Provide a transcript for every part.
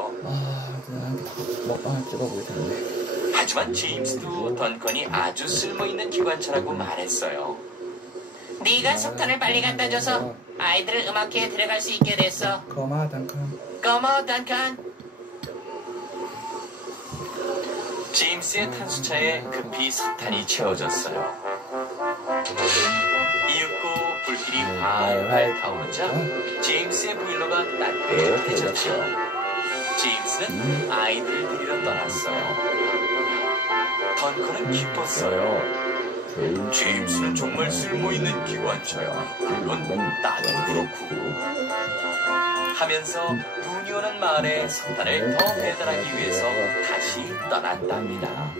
했죠. 그냥 먹방을 찍어보겠네. 하지만 제임스도 던컨이 아주 쓸모있는 기관차라고 말했어요. 네가 석탄을 빨리 갖다 줘서 아이들을 음악회에 데려갈 수 있게 됐어. 고마워 던컨. 고마워 던컨. 제임스의 탄수차에 급히 석탄이 채워졌어요. 이윽고 불길이 활활 타오르자 제임스의 보일러가 따뜻해졌죠. 제임스는 아이들을 데리러 떠났어요. 던컨은 기뻤어요. 제임스는 정말 쓸모있는 기관차야. 물론 나도 그렇고. 하면서 눈이 오는 마을에 석탄을 더 배달하기 위해서 다시 떠났답니다.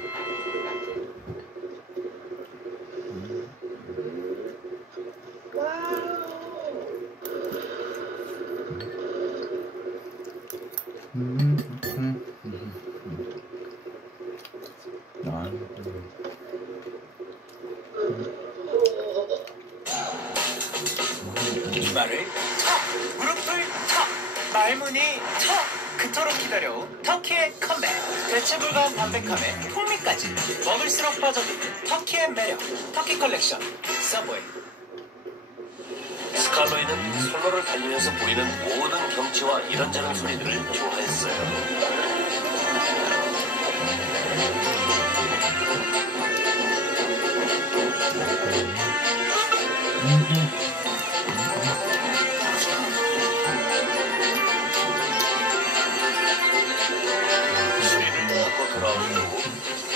이마를 턱, 무릎을 턱, 말문이 턱. 그토록 기다려온 터키의 컴백. 대체 불가한 담백함에 풍미까지 먹을수록 빠져드는 터키의 매력. 터키 컬렉션 서브웨이. 스칼로이는 솔로를 달리면서 보이는 모든 경치와 이런저런 소리들을 좋아했어요.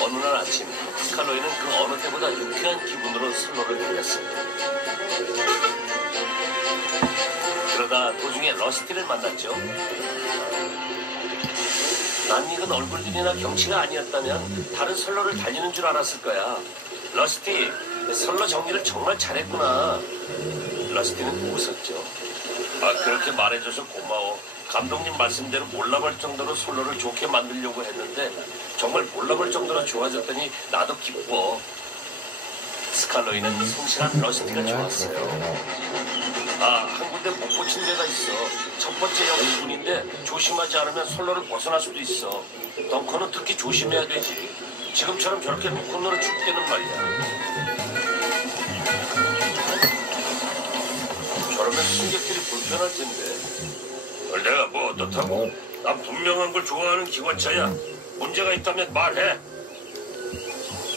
어느 날 아침 스칼로이는 그 어느 때보다 유쾌한 기분으로 선로를 달렸습니다. 그러다 도중에 러스티를 만났죠. 낯익은 얼굴들이나 경치가 아니었다면 다른 선로를 달리는 줄 알았을 거야. 러스티, 선로 정리를 정말 잘했구나. 러스티는 웃었죠. 그렇게 말해줘서 고마워. 감독님 말씀대로 몰라볼 정도로 선로를 좋게 만들려고 했는데 정말 몰라볼 정도로 좋아졌더니 나도 기뻐. 스칼로이는 성실한 러스티가 좋았어요. 한 군데 못 고친 데가 있어. 첫 번째 영수군인데 조심하지 않으면 선로를 벗어날 수도 있어. 덩컨은 특히 조심해야 되지. 지금처럼 저렇게 로큰롤을 줄 때는 말이야. 저러면 승객들이 불편할 텐데. 내가 뭐 어떻다고? 난 분명한 걸 좋아하는 기관차야. 문제가 있다면 말해.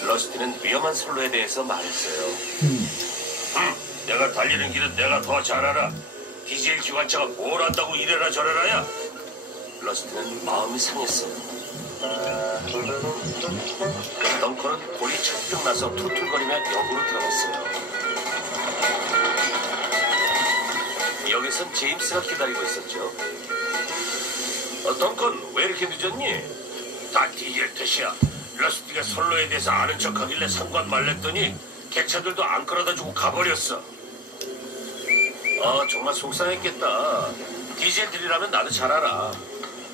러스티는 위험한 선로에 대해서 말했어요. 내가 달리는 길은 내가 더 잘 알아. 디젤 기관차가 뭘 안다고 이래라 저래라야. 러스티는 마음이 상했어. 덩컨은 골이 철쭉 나서 툴툴거리며 역으로 들어갔어요. 여기선 제임스가 기다리고 있었죠. 덩컨, 왜 이렇게 늦었니? 다 디젤 탓이야. 러스티가 선로에 대해서 아는 척하길래 상관 말랬더니 개차들도 안 끌어다주고 가버렸어. 정말 속상했겠다. 디젤들이라면 나도 잘 알아.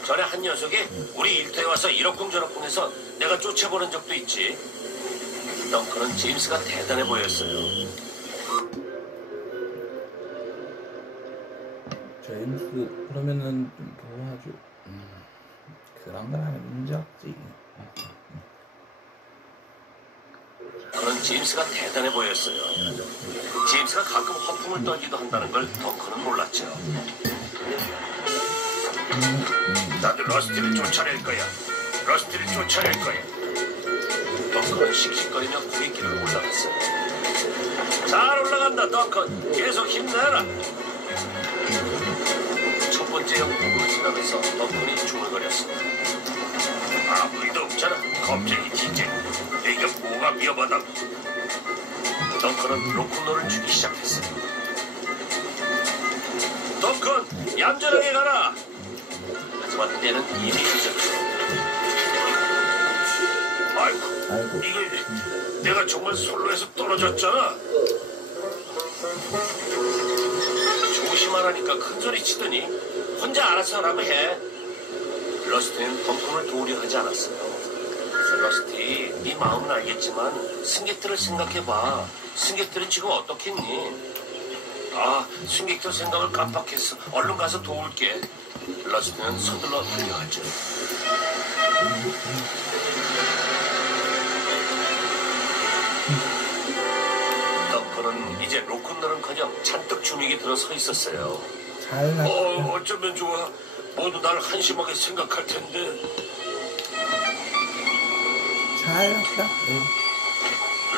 전에 한 녀석이 우리 일터에 와서 이러쿵저러쿵해서 내가 쫓아보는 적도 있지. 덩컨은 제임스가 대단해 보였어요. 제임스 그러면은 좀 도와줘. 그런 건 하면 문제 없지. 그런 제임스가 대단해 보였어요. 제임스가 가끔 허풍을 떨기도 한다는 걸 덩컨은 몰랐죠. 나도 러스티를 쫓아낼 거야. 러스티를 쫓아낼 거야. 덩컨은 씩씩거리며 구리길을 올라갔어요. 잘 올라간다, 덩컨. 계속 힘내라. 첫 번째 영국으로 지나면서 덩컨이 중얼거렸습니다. 아무 일도 없잖아. 갑자기 진짜 이게 뭐가 위험하다고. 덩컨은 로큰롤을 주기 시작했어요. 덩컨, 얌전하게 가라. 하지만 때는 이미 늦었죠. 아이고. 이게 내가 정말 선로에서 떨어졌잖아. 조심하라니까 큰 소리 치더니 혼자 알아서 하라고 해. 러스티는 덩컨을 도우려 하지 않았어요. 러스티, 네 마음은 알겠지만 승객들을 생각해봐. 승객들은 지금 어떻겠니? 승객들 생각을 깜빡했어. 얼른 가서 도울게. 러스티는 서둘러 달려갔죠. 덩컨은 이제 로큰롤은커녕 잔뜩 주눅이 들어 서 있었어요. 잘 났다. 어쩌면 좋아. 모두 날 한심하게 생각할 텐데. 잘 났다.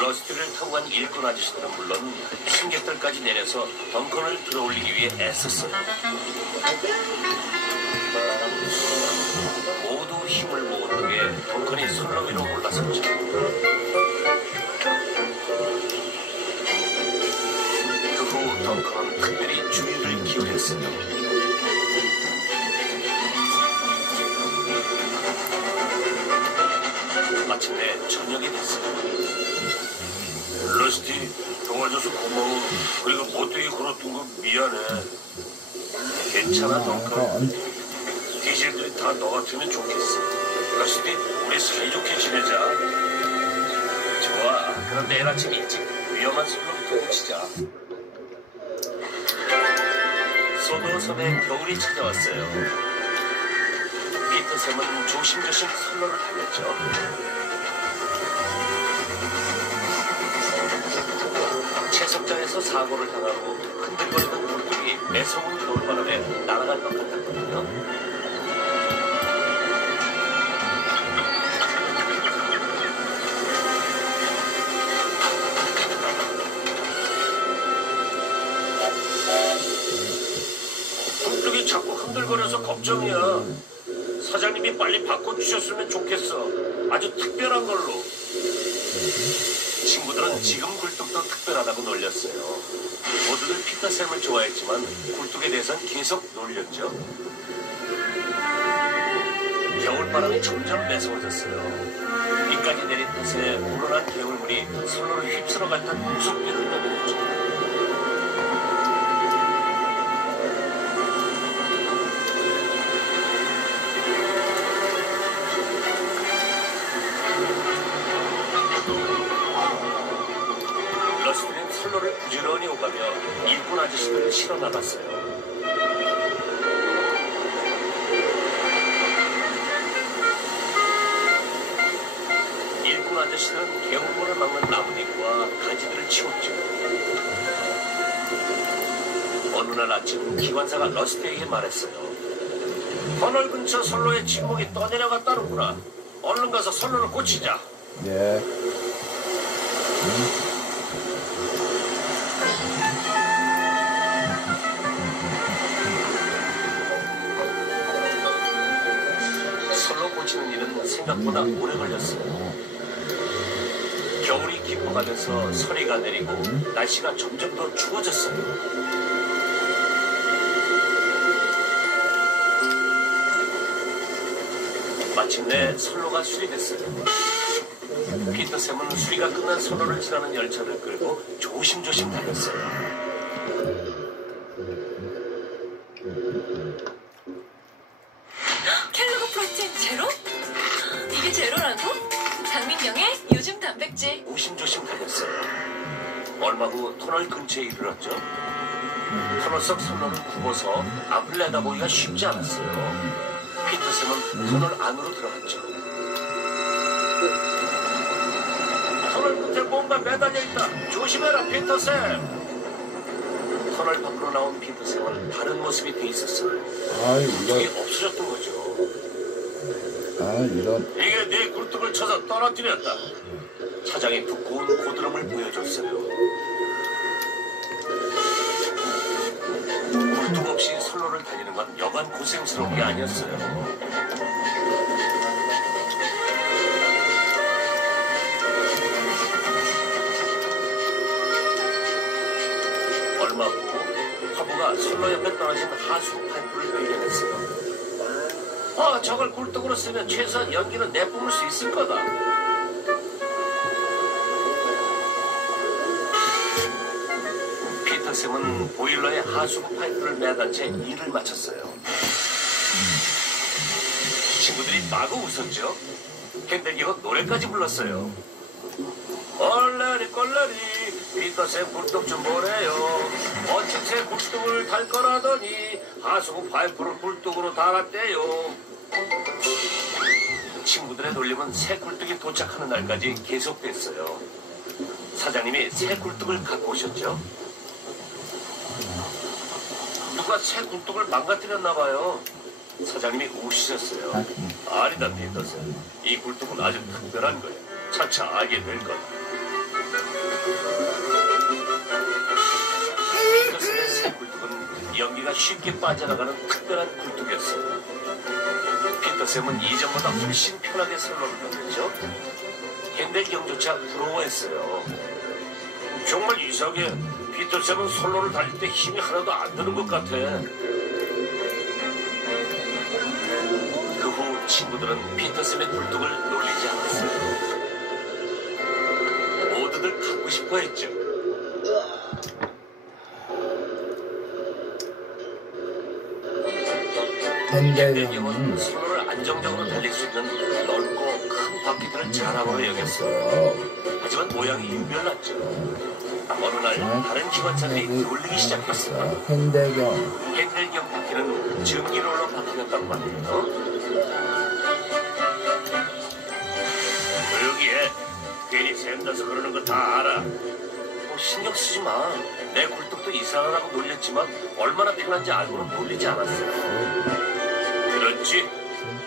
러스티를 타고 간 일꾼 아저씨들은 물론 승객들까지 내려서 덩컨을 들어올리기 위해 애썼어요. 모두 힘을 모은 덕에 덩컨이 선로 위로 올라섰죠. 그 후 덩컨은 특별히 주의를 기울였어요. 마침내 저녁이 됐어요. 러스티, 도와줘서 고마워. 그리고 못되게 걸었던 거 미안해. 괜찮아, 덩컨. 디젤들이 다 너 같으면 좋겠어. 러스티, 우리 사이좋게 지내자. 좋아. 그럼 내일 아침 일찍 위험한 선로부터 고치자. 소도섬에 겨울이 찾아왔어요. 피터샘은 조심조심 선로를 달렸죠. 채석장에서 사고를 당하고 흔들거리던 굴뚝이 매서운 겨울바람에 날아갈 것 같았거든요. 굴뚝이 자꾸 흔들거려서 걱정이야. 사장님이 빨리 바꿔주셨으면 좋겠어. 아주 특별한 걸로. 친구들은 지금 굴뚝도 특별하다고 놀렸어요. 모두들 피터샘을 좋아했지만 굴뚝에 대해선 계속 놀렸죠. 겨울바람이 점점 매서워졌어요. 비까지 내린 탓에 우러난 개울물이 선로를 휩쓸어갈 듯 무섭게 흘러내렸죠. 러스티는 선로를 부지런히 오가며 일꾼 아저씨들을 실어 나갔어요. 일꾼 아저씨들은 개울물을 막는 나뭇잎과 가지들을 치웠죠. 어느 날 아침 기관사가 러스티에게 말했어요. 터널 근처 선로에 침묵이 떠내려갔다는구나. 얼른 가서 선로를 고치자. 예. 선로 고치는 일은 생각보다 오래 걸렸어요. 겨울이 깊어가면서 서리가 내리고 날씨가 점점 더 추워졌어요. 마침내 선로가 수리됐어요. 피터샘은 수리가 끝난 선로를 지나는 열차를 끌고 조심조심 달렸어요. 캘로그 프로틴 제로? 이게 제로라고? 장민경의 요즘 단백질. 조심조심 달렸어요. 얼마 후 터널 근처에 이르렀죠. 터널 속 선로를 굽어서 앞을 내다보기가 쉽지 않았어요. 피터샘은 터널 안으로 들어갔죠. 터널 끝에 뭔가 매달려 있다. 조심해라, 피터샘. 터널 밖으로 나온 피터샘은 다른 모습이 돼 있었어요. 아이, 그게 이거, 없어졌던 거죠. 이런. 이게 네 굴뚝을 쳐서 떨어뜨렸다. 차장이 두꺼운 고드름을 보여줬어요. 굴뚝 없이 선로를 달리는 건 여간 고생스러운 게 아니었어요. 얼마 후 화부가 선로 옆에 떨어진 하수 파이프를 발견했어요. 저걸 굴뚝으로 쓰면 최소한 연기는 내뿜을 수 있을 거다. 피터샘은 보일러에 하수구 파이프를 매단 채 일을 마쳤어요. 친구들이 마구 웃었죠. 핸들기어 노래까지 불렀어요. 꼴라리 피터새 굴뚝 좀 보래요. 멋진 새 굴뚝을 달 거라더니 하수구 파이프를 굴뚝으로 달았대요. 친구들의 놀림은 새 굴뚝이 도착하는 날까지 계속됐어요. 사장님이 새 굴뚝을 갖고 오셨죠. 누가 새 굴뚝을 망가뜨렸나 봐요. 사장님이 웃으셨어요. 아니다 피터새, 이 굴뚝은 아주 특별한 거야. 차차 알게 될 거다. 피터슨의 새 굴뚝은 연기가 쉽게 빠져나가는 특별한 굴뚝이었어요. 피터쌤은 이전보다 훨씬 편하게 선로를 던졌죠. 핸델 경조차 부러워했어요. 정말 이상해. 피터쌤은 선로를 달릴 때 힘이 하나도 안 드는 것 같아. 그 후 친구들은 피터쌤의 굴뚝을 놀리지 않았어요. 모두들 갖고 싶어 했죠. 핸델경은 선로를 안정적으로 달릴 수 있는 넓고 큰 바퀴들을 자랑으로 여겼어요. 하지만 모양이 유별났죠. 어느 날 다른 기관차들이 놀리기 시작했어요. 핸델경 바퀴는 전기롤러 바퀴였단 말이에요. 조용히 해. 괜히 샘나서 그러는 거 다 알아. 신경 쓰지 마. 내 굴뚝도 이상하다고 놀렸지만 얼마나 편한지 알고는 놀리지 않았어요. 그렇지?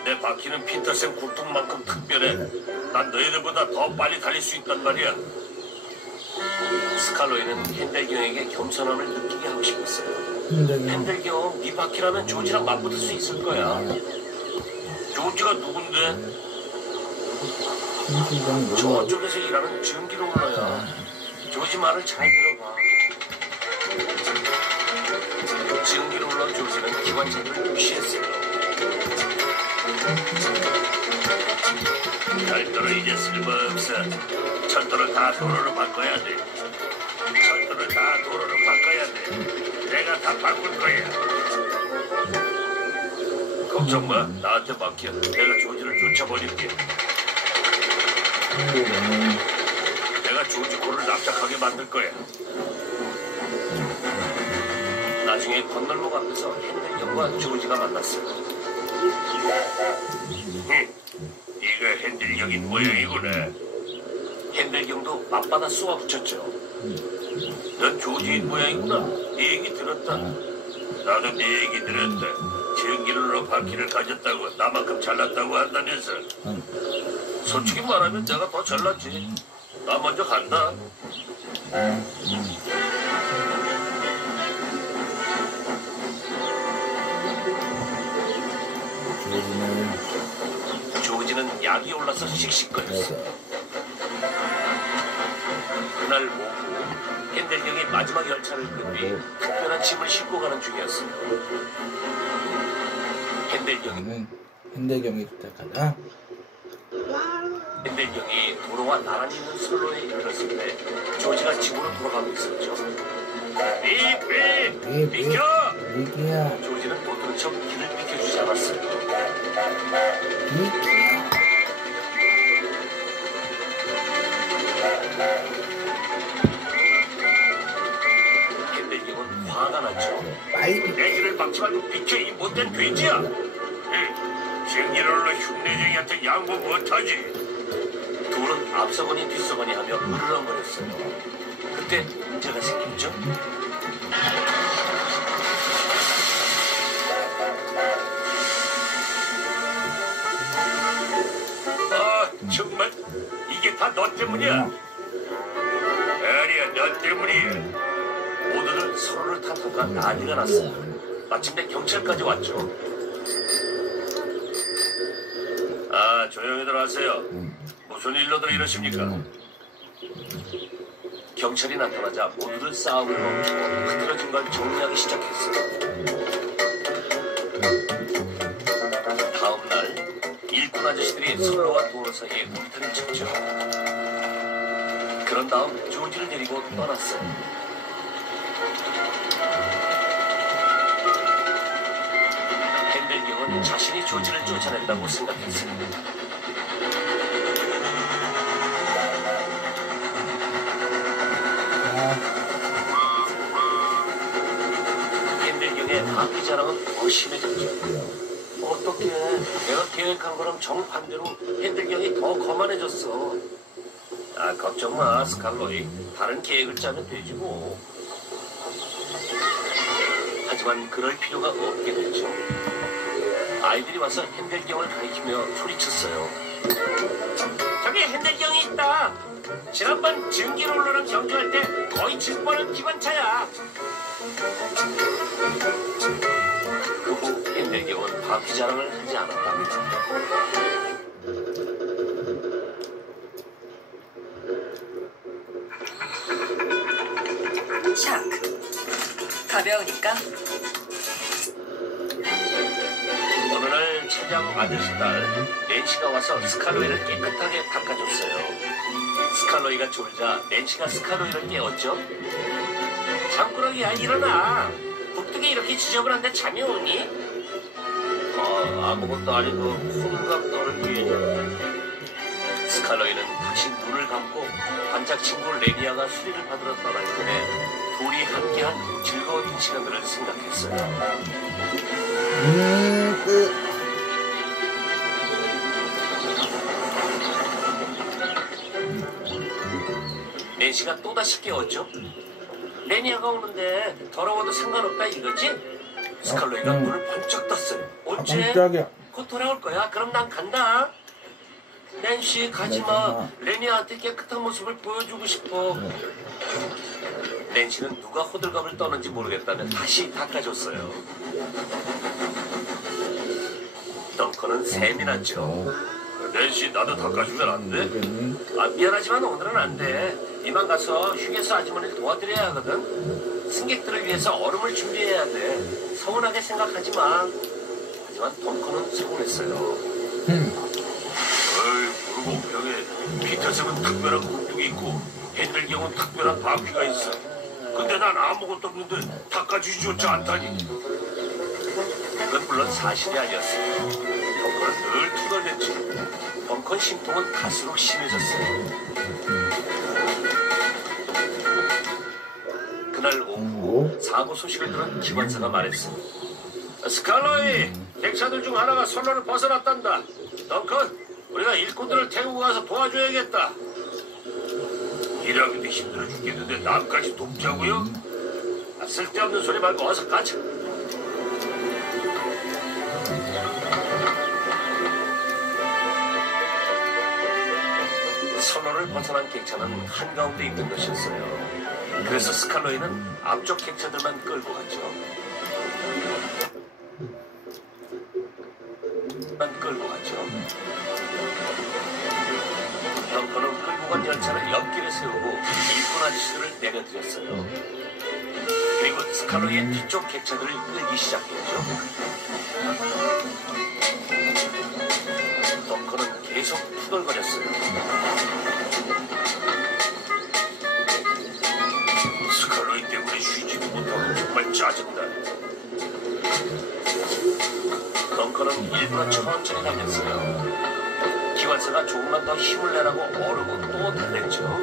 내 바퀴는 피터쌤 굴뚝만큼 특별해. 난 너희들보다 더 빨리 달릴 수 있단 말이야. 스칼로이는 핸델경에게 겸손함을 느끼게 하고 싶었어요. 핸델경, 네 바퀴라면 조지랑 맞붙을 수 있을 거야. 조지가 누군데? 저쪽에서 일하는 전기롤러야. 조지 말을 잘 들어봐. 전기롤러 조지는 기관차들을 무시했어요. 철도를 이제 쓸모없어. 철도를 다 도로로 바꿔야 돼. 철도를 다 도로로 바꿔야 돼. 내가 다 바꿀 거야. 걱정 마. 나한테 맡겨. 내가 조지를 쫓아버릴게. 내가 조지 코를 납작하게 만들 거야. 나중에 건널목 앞에서 핸델경과 조지가 만났어요. 이거 핸델경인 모양이구나. 핸델경도 맞받아 쏘아붙였죠. 넌 조지인 모양이구나. 네 얘기 들었다. 나도 네 얘기 들었다. 전기롤러 바퀴를 가졌다고 나만큼 잘났다고 한다면서. 솔직히 말하면 내가 더 잘났지. 나 먼저 간다. 조지는 약이 올라서 씩씩거렸어요. 그날 오후 핸델경이 마지막 열차를 끈 뒤 특별한 짐을 싣고 가는 중이었어요. 핸델경이 도착하다. 핸델경이 도로와 나란히 있는 선로에 이르렀을 때 조지가 집으로 돌아가고 있었죠. 비켜! 비키야. 조지는 모르는 척 길을 비켜주지 않았어요. 비키야. 핸델경은 화가 났죠. 빨리 내 길을 막지 말고 비켜, 이 못된 돼지야. 전기롤러 흉내쟁이한테 양보 못하지. 둘은 앞서거니 뒤서거니 하며 으르렁거렸어요. 그때 문제가 생겼죠. 아, 정말 이게 다 너 때문이야. 아니야, 너 때문이야. 모두들 서로를 탓하다가 난리가 났어요. 마침내 경찰까지 왔죠. 아, 조용히들 하세요. 무슨 일로들 이러십니까? 경찰이 나타나자 모두들 싸움을 멈추고 흐트러진 걸 정리하기 시작했어요. 다음 날 일꾼 아저씨들이 선로와 도로 사이에 울타리를 쳤죠. 그런 다음 조지를 데리고 떠났어요. 핸델경은 자신이 조지를 쫓아낸다고 생각했어요. 바퀴 자랑은 더 심해졌죠. 어떻게 내가 계획한 거랑 정반대로 핸들경이 더 거만해졌어. 아, 걱정 마, 스칼로이. 다른 계획을 짜면 되지 뭐. 하지만 그럴 필요가 없게 됐죠. 아이들이 와서 핸들경을 가리키며 소리쳤어요. 저기 핸들경이 있다. 지난번 증기롤러랑 경주할 때 거의 질 뻔한 기관차야. 그 후 핸들경은 바퀴 자랑을 하지 않았답니다. 샥. 가벼우니까. 어느 날 차장 아저씨 딸 낸시가 와서 스칼로이를 깨끗하게 닦아줬어요. 스칼로이가 졸자 낸시가 스칼로이를 깨웠죠. 잠꾸러기야, 일어나. 북두개 이렇게 지저분한데 잠이 오니? 아무것도 아니고 호들갑 떠를 위해. 스칼로이는 다시 눈을 감고 반짝 친구 레니아가 수리를 받으러 떠날 전에 둘이 함께한 즐거운 시간들을 생각했어요. 낸시가 또다시 깨웠죠. 레니아가 오는데 더러워도 상관없다 이거지? 스칼로이가 눈을 번쩍 떴어요. 언제? 깜짝이야. 곧 돌아올 거야. 그럼 난 간다. 낸시 가지마. 레니아한테 깨끗한 모습을 보여주고 싶어. 낸시는 누가 호들갑을 떠는지 모르겠다며 다시 닦아줬어요. 덩커는 샘이 났죠. 낸시, 나도 닦아주면 안 돼? 아, 미안하지만 오늘은 안 돼. 이만 가서 휴게소 아주머니를 도와드려야 하거든. 승객들을 위해서 얼음을 준비해야 돼. 서운하게 생각하지 마. 하지만 덩커는 서운했어요. 어이, 무릎병에 피터색은 특별한 굴뚝이 있고 핸들경은 특별한 바퀴가 있어. 근데 난 아무것도 없는데 닦아주지조차 않다니. 그건 물론 사실이 아니었어요. 덩커는 늘 투덜댔지. 덩커 심통은 갈수록 심해졌어요. 그날 오후 사고 소식을 들은 기관사가 말했습니다. 스칼로이, 객차들 중 하나가 선로를 벗어났단다. 덩컨, 우리가 일꾼들을 태우고 가서 도와줘야겠다. 일하기도 힘들어 죽겠는데 남까지 돕자고요? 아, 쓸데없는 소리 말고 어서 가자. 선로를 벗어난 객차는 한가운데 있는 것이었어요. 그래서 스칼로이는 앞쪽 객차들만 끌고 갔죠. 덩커는 끌고 간 열차를 옆길에 세우고 일꾼 아저씨들을 내려드렸어요. 그리고 스칼로이의 뒤쪽 객차들을 끌기 시작했죠. 덩커는 계속 투덜거렸어요. 스칼로이 때문에 쉬지도 못하고 정말 짜증나. 덩커는 일부러 천천히 달렸어요. 기관사가 조금만 더 힘을 내라고 어르고 또 달랬죠.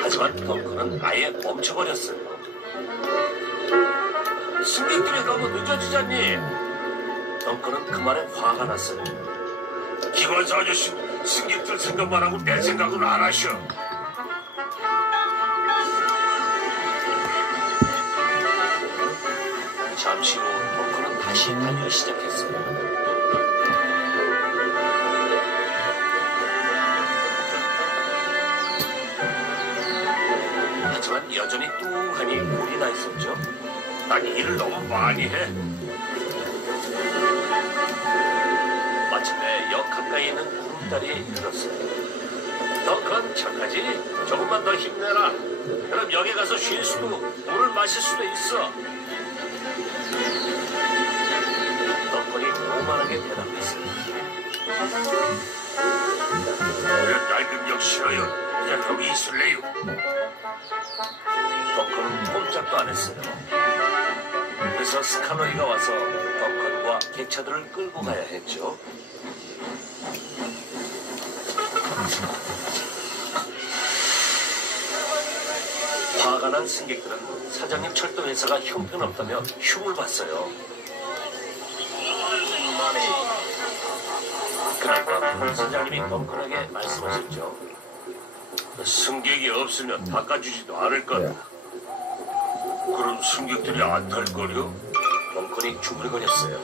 하지만 덩커는 아예 멈춰버렸어요. 승객들이 너무 늦어지잖니. 덩커는 그 말에 화가 났어요. 기관사 아저씨, 승객들 생각만 하고 내 생각은 안 하셔. 잠시 후 덩커는 다시 달리기 시작했어요. 하지만 여전히 뚱하니 물이 나 있었죠. 난 일을 너무 많이 해. 마침내 역 가까이 있는 구름다리에 이르렀어요. 덩컨 착하지? 조금만 더 힘내라. 그럼 역에 가서 쉴 수도 물을 마실 수도 있어. 덩컨이 오만하게 대답했어요. 낡은 역 싫어요. 그냥 여기 있을래요. 덩컨은 꼼짝도 안 했어요. 그래서 스칼로이가 와서 덩컨과 객차들을 끌고 가야 했죠. 화가 화가 난 승객들은 사장님 철도 회사가 형편없다며 흉을 봤어요. 그러니까 사장님이 덩컨하게 말씀하셨죠. 승객이 없으면 닦아주지도 않을 거다. 네. 그럼 승객들이 안 탈 거려? 덩컨이 중얼거렸어요.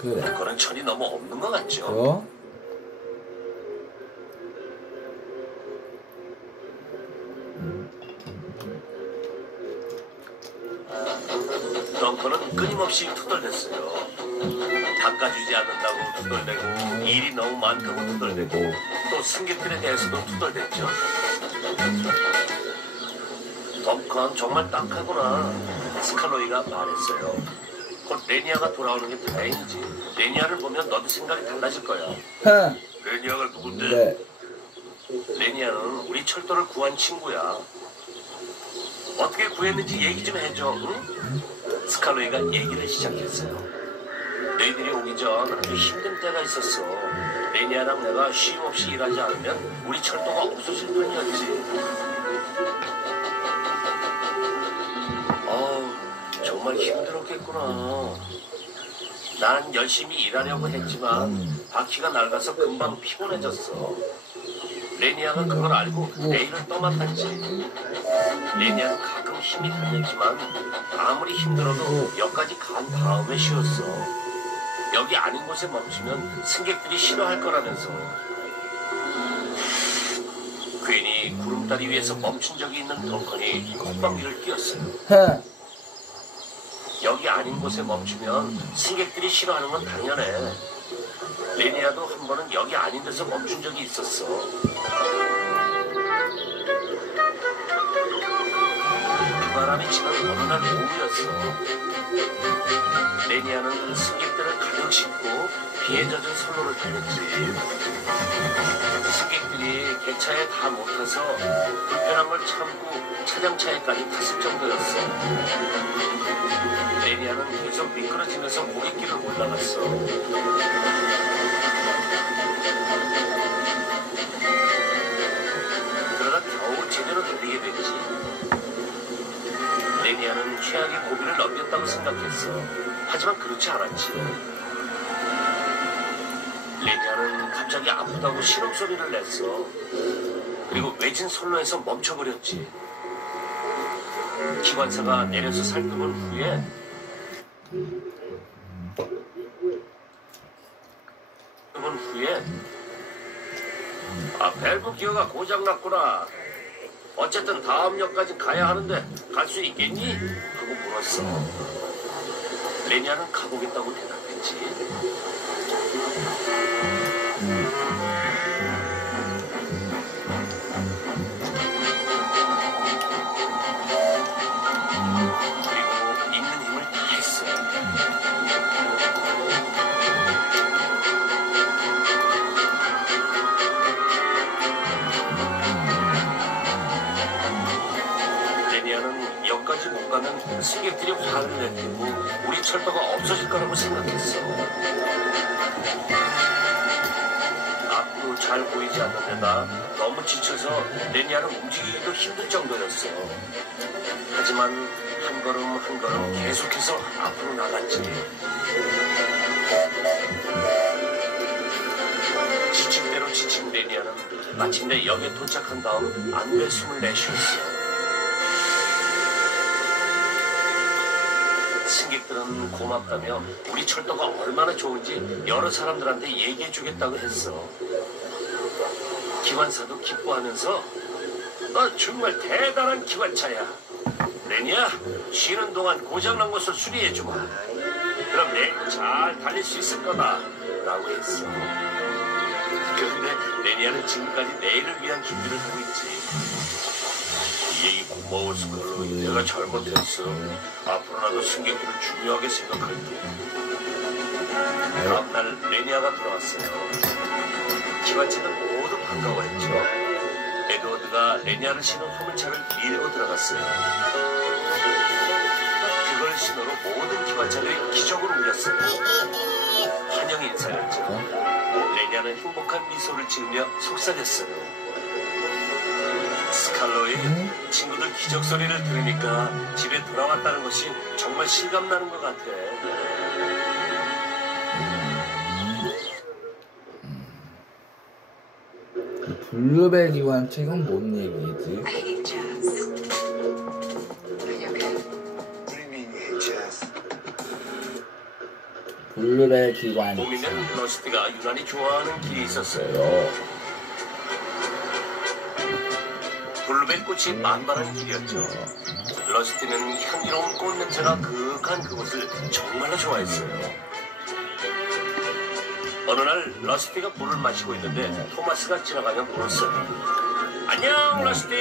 그래. 그런 철이 너무 없는 것 같죠? 어? 덩컨은 끊임없이 투덜댔어요. 닦아주지 않는다고 투덜대고 일이 너무 많다고 투덜대고 또 승객들에 대해서도 투덜댔죠. 덩컨 정말 딱하구나. 스칼로이가 말했어요. 곧 레니아가 돌아오는 게 다행이지. 레니아를 보면 너도 생각이 달라질 거야. 하. 레니아가 누군데? 네. 레니아는 우리 철도를 구한 친구야. 어떻게 구했는지 얘기 좀 해줘. 응? 스칼로이가 얘기를 시작했어요. 너희들이 오기 전 아주 힘든 때가 있었어. 레니아랑 내가 쉼 없이 일하지 않으면 우리 철도가 없어질 뿐이었지. 정말 힘들었겠구나. 난 열심히 일하려고 했지만 바퀴가 낡아서 금방 피곤해졌어. 레니아가 그걸 알고 내일을 떠맡았지. 레니아는 가끔 힘이 달렸지만 아무리 힘들어도 여기까지 간 다음에 쉬었어. 여기 아닌 곳에 멈추면 승객들이 싫어할 거라면서. 괜히 구름다리 위에서 멈춘 적이 있는 덩컨이 콧방귀를 뀌었어요. 하. 여기 아닌 곳에 멈추면 승객들이 싫어하는 건 당연해. 레니아도 한 번은 여기 아닌 데서 멈춘 적이 있었어. 바람이 치는 어느 날 오후였어. 레니아는 승객들을 가득 싣고 비에 젖은 선로를 달렸지. 승객들이 객차에 다 못 타서 불편한 걸 참고 차량차에까지 탔을 정도였어. 레니아는 계속 미끄러지면서 고갯길을 올라갔어. 그러다 겨우 제대로 달리게 됐지. 레니아는 최악의 고비를 넘겼다고 생각했어. 하지만 그렇지 않았지. 레니아는 갑자기 아프다고 신음소리를 냈어. 그리고 외진 선로에서 멈춰버렸지. 기관사가 내려서 살펴본 후에 밸브 기어가 고장났구나. 어쨌든 다음 역까지 가야 하는데 갈 수 있겠니? 하고 물었어. 레니아는 가보겠다고 대답했지. 그리고 있는 힘을 다했어. 레니아는 역까지 못 가면 승객들이 화를 내고 우리 철도가 없어질 거라고 생각했어. 앞도 잘 보이지 않는 데다 너무 지쳐서 레니아는 움직이기도 힘들 정도였어. 하지만 한 걸음 한 걸음 계속해서 앞으로 나갔지. 지친 대로 지친 레니아는 마침내 역에 도착한 다음 안돼 숨을 내쉬었어. 승객들은 고맙다며 우리 철도가 얼마나 좋은지 여러 사람들한테 얘기해주겠다고 했어. 기관사도 기뻐하면서 너 정말 대단한 기관차야. 레니아, 쉬는 동안 고장난 것을 수리해주마. 그럼 내일도 잘 달릴 수 있을 거다 라고 했어. 그런데 레니아는 지금까지 내일을 위한 준비를 하고 있지. 이 얘기 고마워 스칼로이. 내가 잘못했어. 앞으로 나도 승객들을 중요하게 생각할게. 다음날 레니아가 돌아왔어요. 기관차는 모두 반가워했죠. 에드워드가 레니아를 신은 화물차를 밀고 들어갔어요. 그걸 신호로 모든 기관차들이 기적으로 울렸어요. 환영 인사였죠. 레니아는 행복한 미소를 지으며 속삭였어요. 스칼로이, 친구들 기적 소리를 들으니까 집에 돌아왔다는 것이 정말 실감나는 것 같아. 블루벨 기관책은 뭔 얘기지? I need jazz. Are you okay? What do you mean you hate jazz? 블루벨 기관책. 봄이면 러스티가 유난히 좋아하는 길이 있었어요. 블루벨 꽃이 만발한 길이었죠. 러스티는 향기로운 꽃 냄새가 그윽한 그곳을 정말로 좋아했어요. 어느 날 러스티가 물을 마시고 있는데 토마스가 지나가며 물었어요. 안녕 러스티.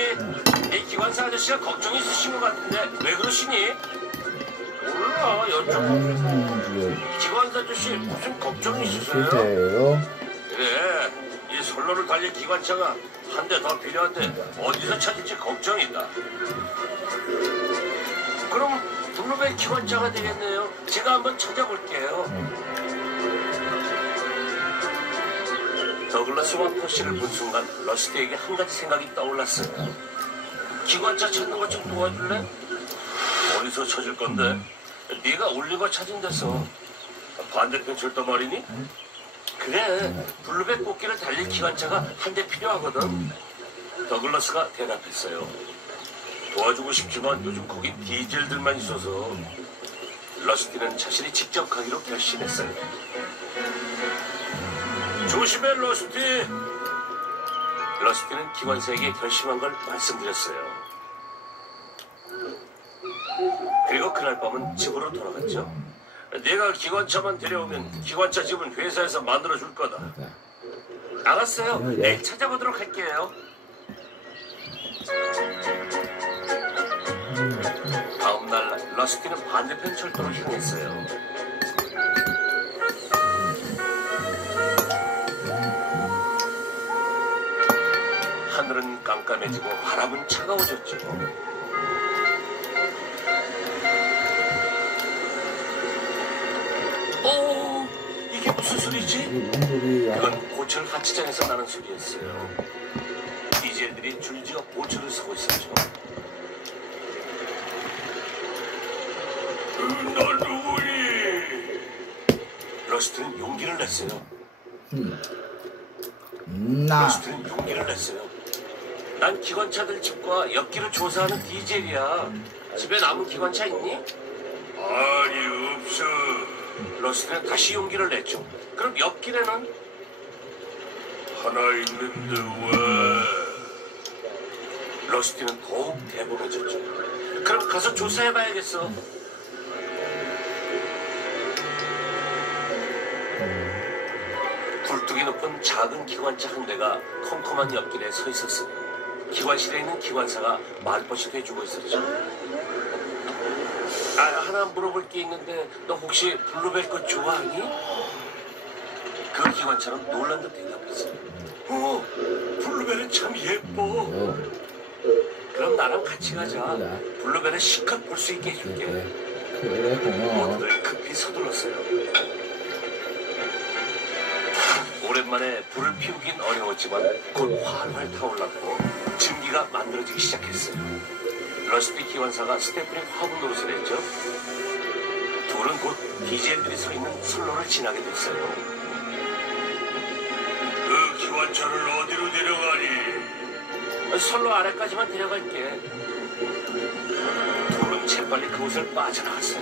이 기관사 아저씨가 걱정이 있으신 것 같은데 왜 그러시니? 몰라 여쭤보고. 기관사 아저씨 무슨 걱정이 있으세요? 주세요. 그래 이 선로를 달릴 기관차가 한 대 더 필요한데 어디서 찾을지 걱정이다. 그럼 블루벨 기관차가 되겠네요. 제가 한번 찾아볼게요. 더글라스와 퍼시를 본 순간 러스티에게 한 가지 생각이 떠올랐어요. 기관차 찾는 것 좀 도와줄래? 어디서 찾을 건데? 네가 올리버 찾은 데서. 반대편 철도 말이니? 그래, 블루벨 꽃길을 달릴 기관차가 한 대 필요하거든. 더글라스가 대답했어요. 도와주고 싶지만 요즘 거긴 디젤들만 있어서. 러스티는 자신이 직접 가기로 결심했어요. 조심해 러스티. 러스티는 기관사에게 결심한 걸 말씀드렸어요. 그리고 그날 밤은 집으로 돌아갔죠. 내가 기관차만 데려오면 기관차 집은 회사에서 만들어줄 거다. 알았어요. 내일 찾아보도록 할게요. 다음날 러스티는 반대편 철도로 향했어요. 하늘은 깜깜해지고 바람은 차가워졌죠. 이게 무슨 소리지? 이게 무슨 소리야? 그건 고철 하치장에서 나는 소리였어요. 디젤들이 줄지어 보초를 서고 있었죠. 너 누구니? 러스트는 용기를 냈어요. 나. 러스트는 용기를 냈어요. 난 기관차들 집과 옆길을 조사하는 디젤이야. 집에 남은 기관차 있니? 아니 없어. 러스트는 다시 용기를 냈죠. 그럼 옆길에는? 하나 있는데 왜? 러스티는 더욱 대범해졌죠. 그럼 가서 조사해봐야겠어. 굴뚝이 높은 작은 기관차 한 대가 컴컴한 옆길에 서 있었어요. 기관실에 있는 기관사가 말벗이 돼주고 있었죠. 하나 물어볼 게 있는데 너 혹시 블루벨 꽃 좋아하니? 그 기관차는 놀란 듯 대답했어요. 블루벨은 참 예뻐. 그럼 나랑 같이 가자. 블루벨을 실컷 볼 수 있게 해줄게. 그래 고마워. 모두들 급히 서둘렀어요. 오랜만에 불을 피우긴 어려웠지만 곧 활활 타올랐고 증기가 만들어지기 시작했어요. 러스티 기관사가 스테프니 화분 노릇을 했죠. 둘은 곧 디젤들이 서 있는 선로를 지나게 됐어요. 그 기관차를 어디로 데려가니? 선로 아래까지만 데려갈게. 둘은 재빨리 그곳을 빠져나갔어요.